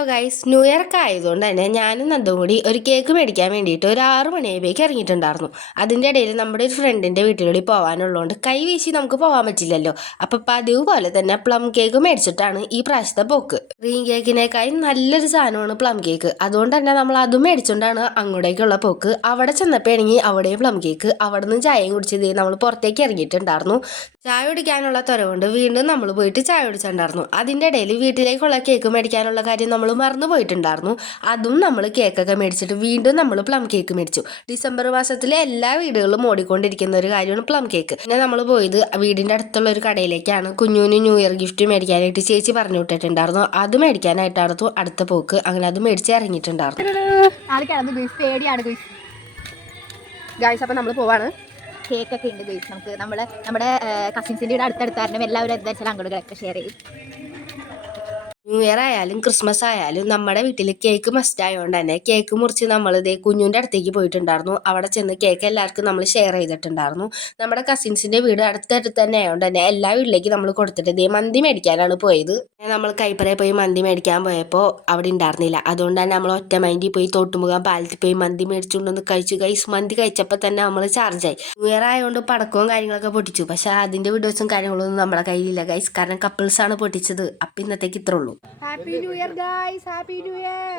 Hello guys, new year ഒക്കെ ആയതുകൊണ്ട് തന്നെ ഞാനും നന്ദും കൂടി ഒരു കേക്ക് മേടിക്കാൻ വേണ്ടിയിട്ട് ഒരു 6 മണിയായപ്പോഴേക്ക് ഇറങ്ങിയിട്ടുണ്ടായിരുന്നു. അതിൻ്റെ ഇടയിൽ നമ്മുടെ ഒരു ഫ്രണ്ടിൻ്റെ വീട്ടിലൂടെ പോകാനുള്ളതുകൊണ്ട് കൈ വീശി നമുക്ക് പോകാൻ പറ്റില്ലല്ലോ. അപ്പം പതിവ് പോലെ തന്നെ പ്ലം കേക്ക് മേടിച്ചിട്ടാണ് ഈ പ്രാവശ്യത്തെ പോക്ക്. ക്രീം കേക്കിനേക്കായി നല്ലൊരു സാധനമാണ് പ്ലം കേക്ക്. അതുകൊണ്ട് തന്നെ നമ്മൾ അതും മേടിച്ചുകൊണ്ടാണ് അങ്ങോട്ടേക്കുള്ള പോക്ക്. അവിടെ ചെന്നപ്പോഴാണെങ്കിൽ അവിടെയും പ്ലം കേക്ക്, അവിടെ നിന്ന് ചായയും കുടിച്ചത് നമ്മൾ പുറത്തേക്ക് ഇറങ്ങിയിട്ടുണ്ടായിരുന്നു. ചായ കുടിക്കാനുള്ള ത്വര കൊണ്ട് വീണ്ടും നമ്മൾ പോയിട്ട് ചായ കുടിച്ചിട്ടുണ്ടായിരുന്നു. അതിൻ്റെ ഇടയിൽ വീട്ടിലേക്കുള്ള കേക്ക് മേടിക്കാനുള്ള കാര്യം നമ്മൾ മറന്നു പോയിട്ടുണ്ടായിരുന്നു. അതും നമ്മൾ കേക്കൊക്കെ മേടിച്ചിട്ട് വീണ്ടും നമ്മൾ പ്ലം കേക്ക് മേടിച്ചു. ഡിസംബർ മാസത്തിലെ എല്ലാ വീടുകളിലും ഓടിക്കൊണ്ടിരിക്കുന്ന ഒരു കാര്യമാണ് പ്ലം കേക്ക്. പിന്നെ നമ്മൾ പോയത് വീടിൻ്റെ അടുത്തുള്ള ഒരു കടയിലേക്കാണ്. കുഞ്ഞുവിന് ന്യൂ ഇയർ ഗിഫ്റ്റ് മേടിക്കാനായിട്ട് ചേച്ചി പറഞ്ഞു വിട്ടിട്ടുണ്ടായിരുന്നു. അത് മേടിക്കാനായിട്ടായിരുന്നു അടുത്ത പോക്ക്. അങ്ങനെ അത് മേടിച്ച് ഇറങ്ങിയിട്ടുണ്ടായിരുന്നു. അപ്പം നമ്മൾ പോവാണ്. കേക്കൊക്കെ ഉണ്ട് ഗൈസ്. നമുക്ക് നമ്മുടെ കസിൻസിൻ്റെ ഇവിടെ അടുത്തടുത്തായിരുന്നു. എല്ലാവരും എന്താ വെച്ചാൽ അങ്ങോട്ടൊക്കെ ഷെയർ ചെയ്യും. ന്യൂ ഇയർ ആയാലും ക്രിസ്മസ് ആയാലും നമ്മുടെ വീട്ടിൽ കേക്ക് മസ്റ്റ് ആയതുകൊണ്ട് തന്നെ കേക്ക് മുറിച്ച് നമ്മൾ ഇതേ കുഞ്ഞുവിൻ്റെ അടുത്തേക്ക് പോയിട്ടുണ്ടായിരുന്നു. അവിടെ ചെന്ന് കേക്ക് എല്ലാവർക്കും നമ്മൾ ഷെയർ ചെയ്തിട്ടുണ്ടായിരുന്നു. നമ്മുടെ കസിൻസിൻ്റെ വീട് അടുത്തടുത്ത് തന്നെ ആയതുകൊണ്ട് തന്നെ എല്ലാ വീട്ടിലേക്ക് നമ്മൾ കൊടുത്തിട്ട് ഇതേ മന്തി മേടിക്കാനാണ് പോയത്. നമ്മൾ കൈപ്പറയിൽ പോയി മന്തി മേടിക്കാൻ പോയപ്പോൾ അവിടെ ഉണ്ടായിരുന്നില്ല. അതുകൊണ്ട് തന്നെ നമ്മൾ ഒറ്റ മൈൻഡിൽ പോയി തോട്ടുമുഖം പാലത്തിൽ പോയി മന്തി മേടിച്ചുകൊണ്ടൊന്ന് കഴിച്ചു. ഗൈസ്, മന്തി കഴിച്ചപ്പോൾ തന്നെ നമ്മൾ ചാർജായി. ന്യൂ ഇയർ ആയതുകൊണ്ട് പടക്കവും കാര്യങ്ങളൊക്കെ പൊട്ടിച്ചു. പക്ഷേ അതിൻ്റെ വീഡിയോസും കാര്യങ്ങളൊന്നും നമ്മുടെ കയ്യിലില്ല ഗൈസ്, കാരണം കപ്പിൾസാണ് പൊട്ടിച്ചത്. അപ്പം ഇന്നത്തേക്ക് ഇത്രേ ഉള്ളൂ. Happy New Year, guys! Happy New Year!